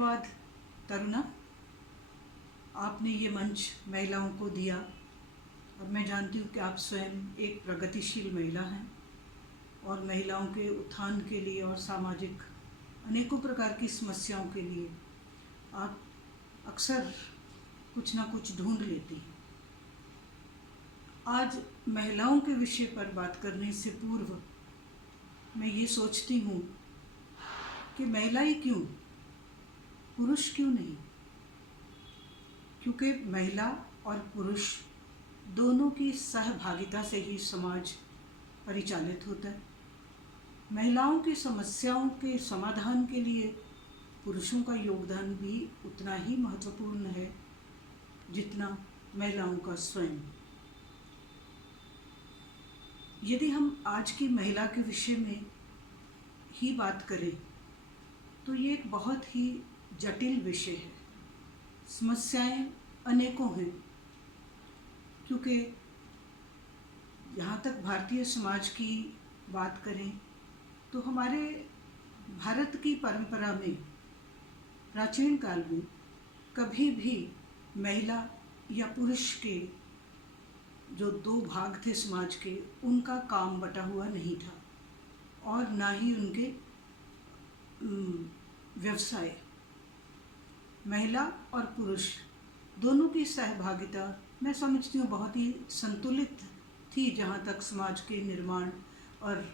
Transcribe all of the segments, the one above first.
धन्यवाद तरुणा, आपने ये मंच महिलाओं को दिया और मैं जानती हूँ कि आप स्वयं एक प्रगतिशील महिला हैं और महिलाओं के उत्थान के लिए और सामाजिक अनेकों प्रकार की समस्याओं के लिए आप अक्सर कुछ ना कुछ ढूंढ लेती हैं। आज महिलाओं के विषय पर बात करने से पूर्व मैं ये सोचती हूँ कि महिला ही क्यों, पुरुष क्यों नहीं? क्योंकि महिला और पुरुष दोनों की सहभागिता से ही समाज परिचालित होता है। महिलाओं की समस्याओं के समाधान के लिए पुरुषों का योगदान भी उतना ही महत्वपूर्ण है जितना महिलाओं का स्वयं। यदि हम आज की महिला के विषय में ही बात करें तो ये एक बहुत ही जटिल विषय है। समस्याएं अनेकों हैं, क्योंकि यहाँ तक भारतीय समाज की बात करें तो हमारे भारत की परंपरा में प्राचीन काल में कभी भी महिला या पुरुष के जो दो भाग थे समाज के, उनका काम बटा हुआ नहीं था और ना ही उनके व्यवसाय। महिला और पुरुष दोनों की सहभागिता मैं समझती हूँ बहुत ही संतुलित थी जहाँ तक समाज के निर्माण और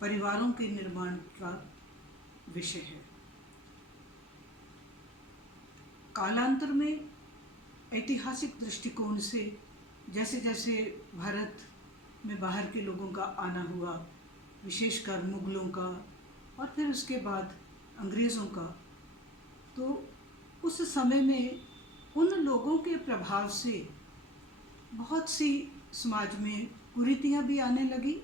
परिवारों के निर्माण का विषय है। कालांतर में ऐतिहासिक दृष्टिकोण से जैसे जैसे भारत में बाहर के लोगों का आना हुआ, विशेषकर मुगलों का और फिर उसके बाद अंग्रेज़ों का, तो उस समय में उन लोगों के प्रभाव से बहुत सी समाज में कुरीतियाँ भी आने लगी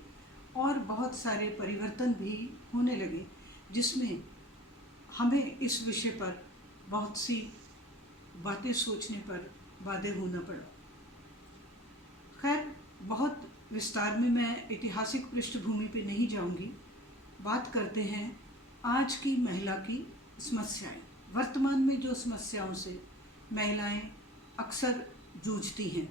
और बहुत सारे परिवर्तन भी होने लगे, जिसमें हमें इस विषय पर बहुत सी बातें सोचने पर बाध्य होना पड़ा। खैर, बहुत विस्तार में मैं ऐतिहासिक पृष्ठभूमि पे नहीं जाऊंगी। बात करते हैं आज की महिला की समस्याएं। वर्तमान में जो समस्याओं से महिलाएं अक्सर जूझती हैं।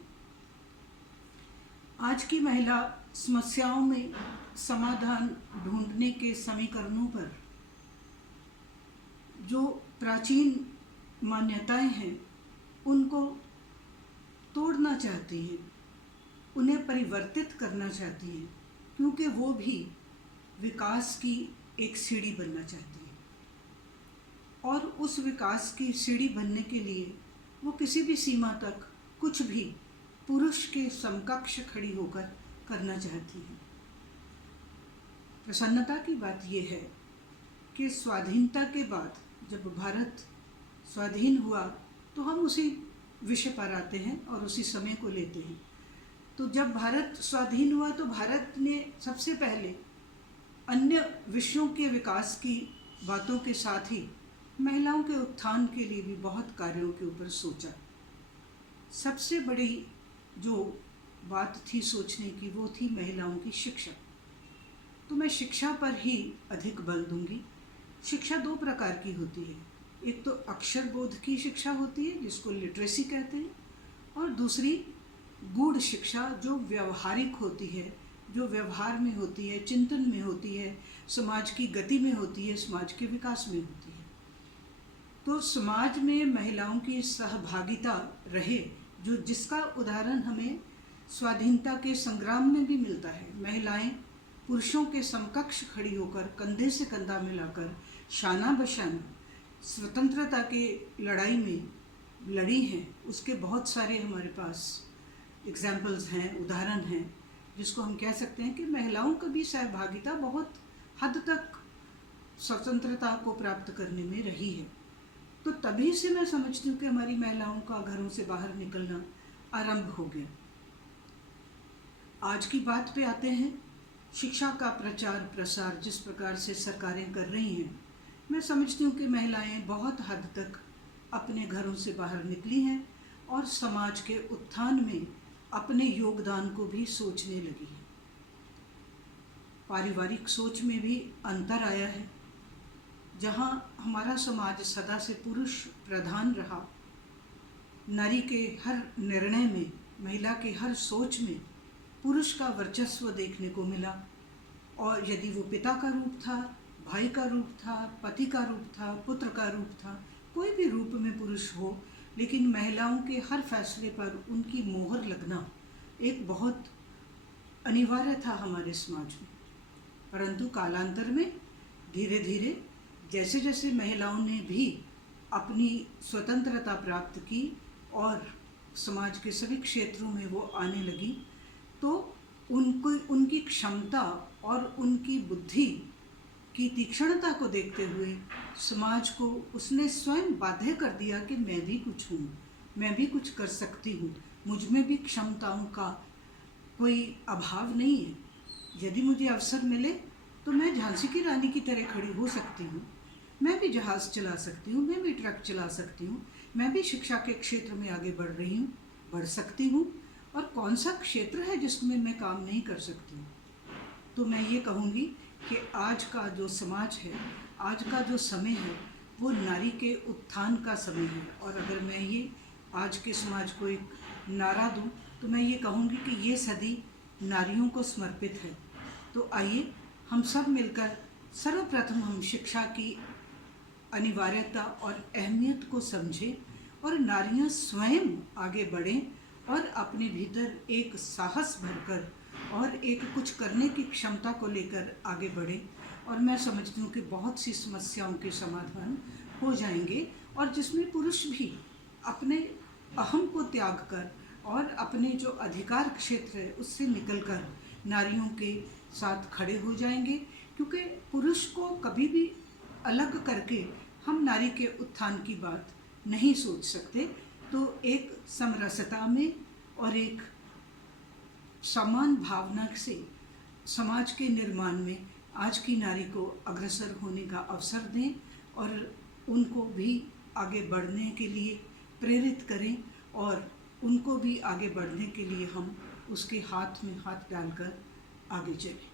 आज की महिला समस्याओं में समाधान ढूंढने के समीकरणों पर जो प्राचीन मान्यताएं हैं उनको तोड़ना चाहती हैं, उन्हें परिवर्तित करना चाहती हैं, क्योंकि वो भी विकास की एक सीढ़ी बनना चाहती हैं और उस विकास की सीढ़ी बनने के लिए वो किसी भी सीमा तक कुछ भी पुरुष के समकक्ष खड़ी होकर करना चाहती हैं। प्रसन्नता की बात यह है कि स्वाधीनता के बाद जब भारत स्वाधीन हुआ तो हम उसी विषय पर आते हैं और उसी समय को लेते हैं। तो जब भारत स्वाधीन हुआ तो भारत ने सबसे पहले अन्य विषयों के विकास की बातों के साथ ही महिलाओं के उत्थान के लिए भी बहुत कार्यों के ऊपर सोचा। सबसे बड़ी जो बात थी सोचने की वो थी महिलाओं की शिक्षा। तो मैं शिक्षा पर ही अधिक बल दूंगी। शिक्षा दो प्रकार की होती है। एक तो अक्षर बोध की शिक्षा होती है जिसको लिटरेसी कहते हैं, और दूसरी गूढ़ शिक्षा जो व्यवहारिक होती है, जो व्यवहार में होती है, चिंतन में होती है, समाज की गति में होती है, समाज के विकास में होती है। तो समाज में महिलाओं की सहभागिता रहे, जो जिसका उदाहरण हमें स्वाधीनता के संग्राम में भी मिलता है। महिलाएं पुरुषों के समकक्ष खड़ी होकर कंधे से कंधा मिलाकर शाना बशाना स्वतंत्रता के लड़ाई में लड़ी हैं। उसके बहुत सारे हमारे पास एग्जाम्पल्स हैं, उदाहरण हैं, जिसको हम कह सकते हैं कि महिलाओं की भी सहभागिता बहुत हद तक स्वतंत्रता को प्राप्त करने में रही है। तो तभी से मैं समझती हूँ कि हमारी महिलाओं का घरों से बाहर निकलना आरंभ हो गया। आज की बात पे आते हैं। शिक्षा का प्रचार प्रसार जिस प्रकार से सरकारें कर रही हैं, मैं समझती हूँ कि महिलाएं बहुत हद तक अपने घरों से बाहर निकली हैं और समाज के उत्थान में अपने योगदान को भी सोचने लगी है। पारिवारिक सोच में भी अंतर आया है। जहाँ हमारा समाज सदा से पुरुष प्रधान रहा, नारी के हर निर्णय में, महिला के हर सोच में पुरुष का वर्चस्व देखने को मिला। और यदि वो पिता का रूप था, भाई का रूप था, पति का रूप था, पुत्र का रूप था, कोई भी रूप में पुरुष हो, लेकिन महिलाओं के हर फैसले पर उनकी मोहर लगना एक बहुत अनिवार्य था हमारे समाज में। परंतु कालांतर में धीरे धीरे जैसे जैसे महिलाओं ने भी अपनी स्वतंत्रता प्राप्त की और समाज के सभी क्षेत्रों में वो आने लगी, तो उनको उनकी क्षमता और उनकी बुद्धि की तीक्ष्णता को देखते हुए समाज को उसने स्वयं बाध्य कर दिया कि मैं भी कुछ हूँ, मैं भी कुछ कर सकती हूँ, मुझ में भी क्षमताओं का कोई अभाव नहीं है। यदि मुझे अवसर मिले तो मैं झांसी की रानी की तरह खड़ी हो सकती हूँ, मैं भी जहाज़ चला सकती हूँ, मैं भी ट्रक चला सकती हूँ, मैं भी शिक्षा के क्षेत्र में आगे बढ़ रही हूँ, बढ़ सकती हूँ। और कौन सा क्षेत्र है जिसमें मैं काम नहीं कर सकती हूँ? तो मैं ये कहूँगी कि आज का जो समाज है, आज का जो समय है, वो नारी के उत्थान का समय है। और अगर मैं ये आज के समाज को एक नारा दूँ तो मैं ये कहूँगी कि ये सदी नारियों को समर्पित है। तो आइए हम सब मिलकर सर्वप्रथम हम शिक्षा की अनिवार्यता और अहमियत को समझें और नारियां स्वयं आगे बढ़ें और अपने भीतर एक साहस भरकर और एक कुछ करने की क्षमता को लेकर आगे बढ़ें। और मैं समझती हूँ कि बहुत सी समस्याओं के समाधान हो जाएंगे, और जिसमें पुरुष भी अपने अहम को त्याग कर और अपने जो अधिकार क्षेत्र है उससे निकलकर नारियों के साथ खड़े हो जाएंगे। क्योंकि पुरुष को कभी भी अलग करके हम नारी के उत्थान की बात नहीं सोच सकते। तो एक समरसता में और एक समान भावना से समाज के निर्माण में आज की नारी को अग्रसर होने का अवसर दें और उनको भी आगे बढ़ने के लिए प्रेरित करें, और उनको भी आगे बढ़ने के लिए हम उसके हाथ में हाथ डालकर आगे चलें।